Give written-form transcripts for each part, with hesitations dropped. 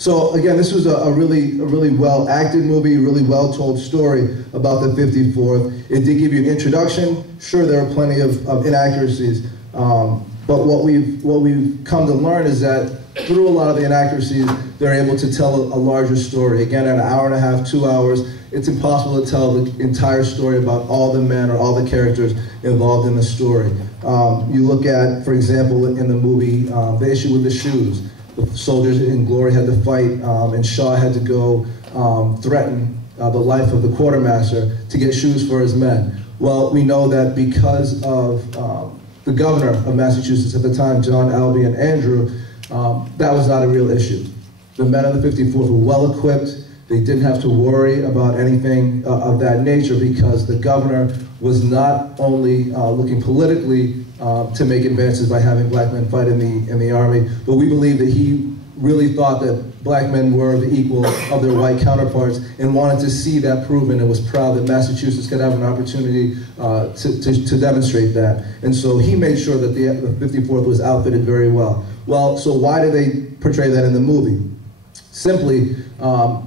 So again, this was a really well acted movie, really well told story about the 54th. It did give you an introduction. Sure, there are plenty of inaccuracies, but what we've come to learn is that through a lot of the inaccuracies, they're able to tell a larger story. Again, an hour and a half, 2 hours, it's impossible to tell the entire story about all the men or all the characters involved in the story. You look at, for example, in the movie, the issue with the shoes. The soldiers in Glory had to fight, and Shaw had to go threaten the life of the quartermaster to get shoes for his men. Well, we know that because of the governor of Massachusetts at the time, John Albee and Andrew, that was not a real issue. The men of the 54th were well equipped. They didn't have to worry about anything of that nature because the governor was not only looking politically to make advances by having black men fight in the army, but we believe that he really thought that black men were the equal of their white counterparts and wanted to see that proven and was proud that Massachusetts could have an opportunity to demonstrate that. And so he made sure that the 54th was outfitted very well. Well, so why did they portray that in the movie? Simply,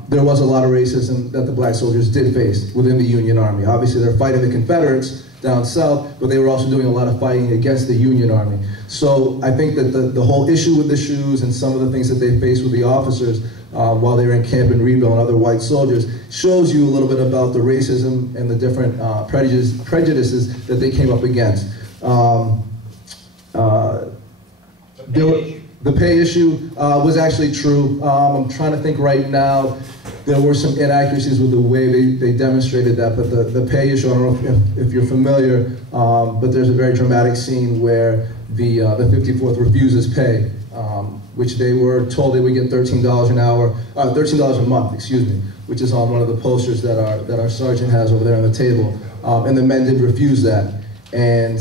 there was a lot of racism that the black soldiers did face within the Union Army. Obviously, they're fighting the Confederates down south, but they were also doing a lot of fighting against the Union Army. So I think that the whole issue with the shoes and some of the things that they faced with the officers while they were in Camp and Reedville and other white soldiers shows you a little bit about the racism and the different prejudices that they came up against. The pay issue was actually true. I'm trying to think right now. There were some inaccuracies with the way they demonstrated that, but the pay issue, I don't know if you're familiar, but there's a very dramatic scene where the 54th refuses pay, which they were told they would get $13 an hour, $13 a month, excuse me, which is on one of the posters that our sergeant has over there on the table. And the men did refuse that. And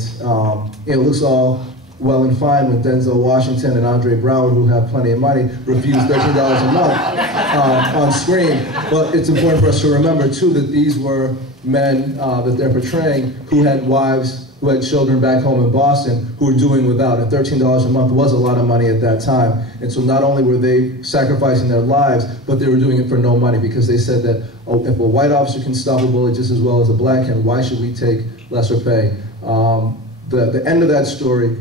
it looks all well and fine when Denzel Washington and Andre Broward, who have plenty of money, refuse $13 a month on screen. But it's important for us to remember, too, that these were men that they're portraying who had wives, who had children back home in Boston, who were doing without. And $13 a month was a lot of money at that time. And so not only were they sacrificing their lives, but they were doing it for no money because they said that, oh, if a white officer can stop a bullet just as well as a black can, why should we take lesser pay? The end of that story,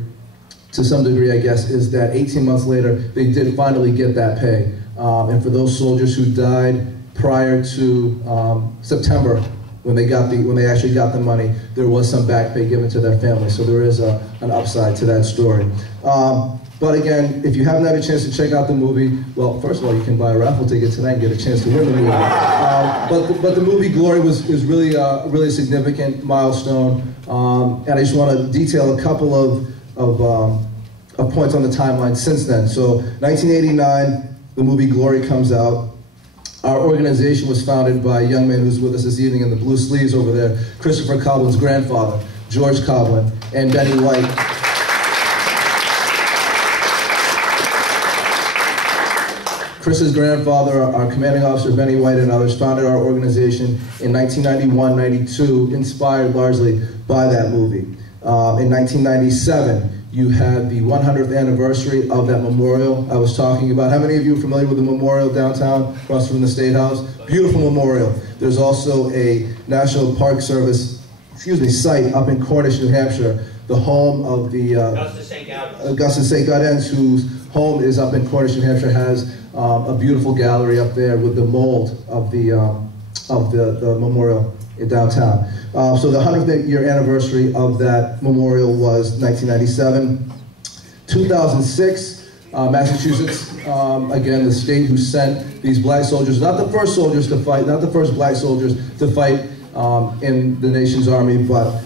to some degree, I guess, is that 18 months later, they did finally get that pay. And for those soldiers who died prior to September, when they actually got the money, there was some back pay given to their families. So there is an upside to that story. But again, if you haven't had a chance to check out the movie, well, first of all, you can buy a raffle ticket tonight and get a chance to win the movie. But the movie Glory is really a significant milestone. And I just want to detail a couple of points on the timeline since then. So 1989, the movie Glory comes out. Our organization was founded by a young man who's with us this evening in the blue sleeves over there, Christopher Coblin's grandfather, George Coblin, and Benny White. Chris's grandfather, our commanding officer, Benny White, and others founded our organization in 1991-92, inspired largely by that movie. In 1997, you had the 100th anniversary of that memorial I was talking about. How many of you are familiar with the memorial downtown across from the State House? Beautiful memorial. There's also a National Park Service, site up in Cornish, New Hampshire, the home of the Augustus St. Gaudens, whose home is up in Cornish, New Hampshire, has a beautiful gallery up there with the mold of the memorial in downtown. So the 100th year anniversary of that memorial was 1997. 2006, Massachusetts, again, the state who sent these black soldiers, not the first soldiers to fight, not the first black soldiers to fight in the nation's army, but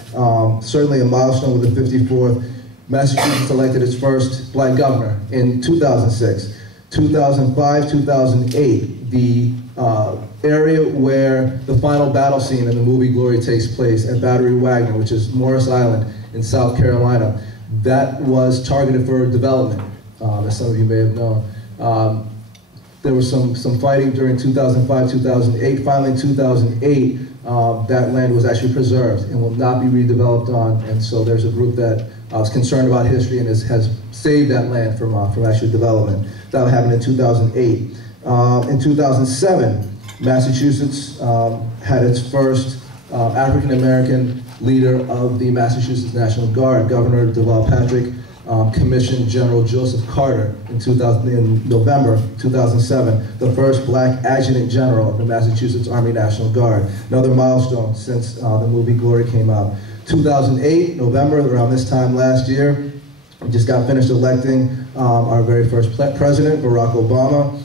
certainly a milestone with the 54th. Massachusetts elected its first black governor in 2006. 2005, 2008, the area where the final battle scene in the movie Glory takes place at Battery Wagner, which is Morris Island in South Carolina, that was targeted for development, as some of you may have known. There was some fighting during 2005, 2008. Finally, in 2008, that land was actually preserved and will not be redeveloped on. And so there's a group that is concerned about history and has saved that land from actual development. That happened in 2008. In 2007, Massachusetts had its first African-American leader of the Massachusetts National Guard. Governor Deval Patrick commissioned General Joseph Carter in November 2007, the first black adjutant general of the Massachusetts Army National Guard. Another milestone since the movie Glory came out. 2008, November, around this time last year, we just got finished electing our very first president, Barack Obama.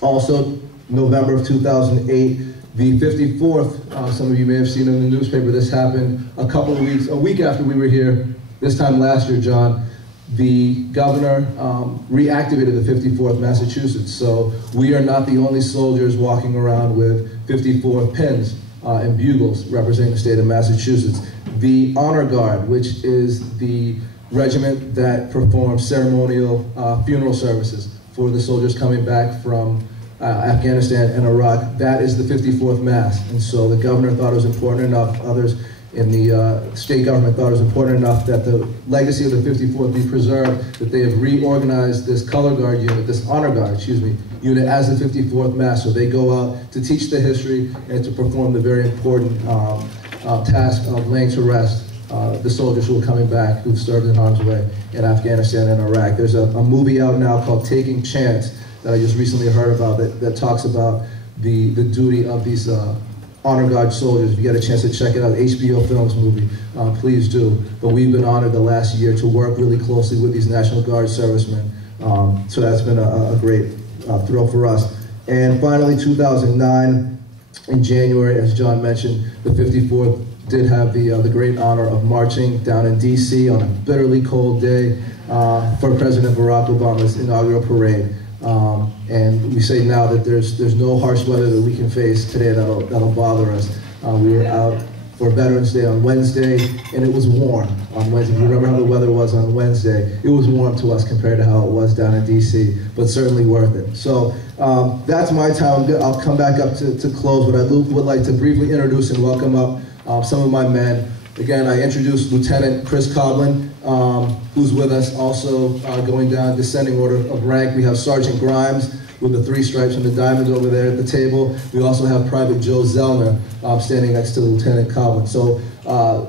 Also, November of 2008, the 54th, some of you may have seen in the newspaper, this happened a week after we were here, this time last year, John, the governor reactivated the 54th Massachusetts. So we are not the only soldiers walking around with 54 pins and bugles representing the state of Massachusetts. The Honor Guard, which is the regiment that performs ceremonial funeral services for the soldiers coming back from Afghanistan and Iraq, that is the 54th Mass. And so the governor thought it was important enough, others in the state government thought it was important enough that the legacy of the 54th be preserved, that they have reorganized this color guard unit, this honor guard, unit as the 54th Mass. So they go out to teach the history and to perform the very important task of laying to rest the soldiers who are coming back, who've served in harm's way in Afghanistan and Iraq. There's a movie out now called Taking Chance that I just recently heard about that talks about the duty of these Honor Guard soldiers. If you get a chance to check it out, HBO Films movie, please do. But we've been honored the last year to work really closely with these National Guard servicemen. So that's been a great thrill for us. And finally, 2009, in January, as John mentioned, the 54th did have the great honor of marching down in DC on a bitterly cold day for President Barack Obama's inaugural parade. And we say now that there's no harsh weather that we can face today that'll bother us. We were out for Veterans Day on Wednesday, and it was warm on Wednesday. If you remember how the weather was on Wednesday, it was warm to us compared to how it was down in DC, but certainly worth it. So that's my time. I'll come back up to close, but I would like to briefly introduce and welcome up some of my men. Again, I introduced Lieutenant Chris Coblin, who's with us, also going down descending order of rank. We have Sergeant Grimes with the 3 stripes and the diamonds over there at the table. We also have Private Joe Zellner standing next to Lieutenant Coblin. So,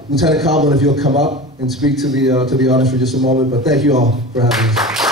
Lieutenant Coblin, if you'll come up and speak to the audience for just a moment. But thank you all for having us.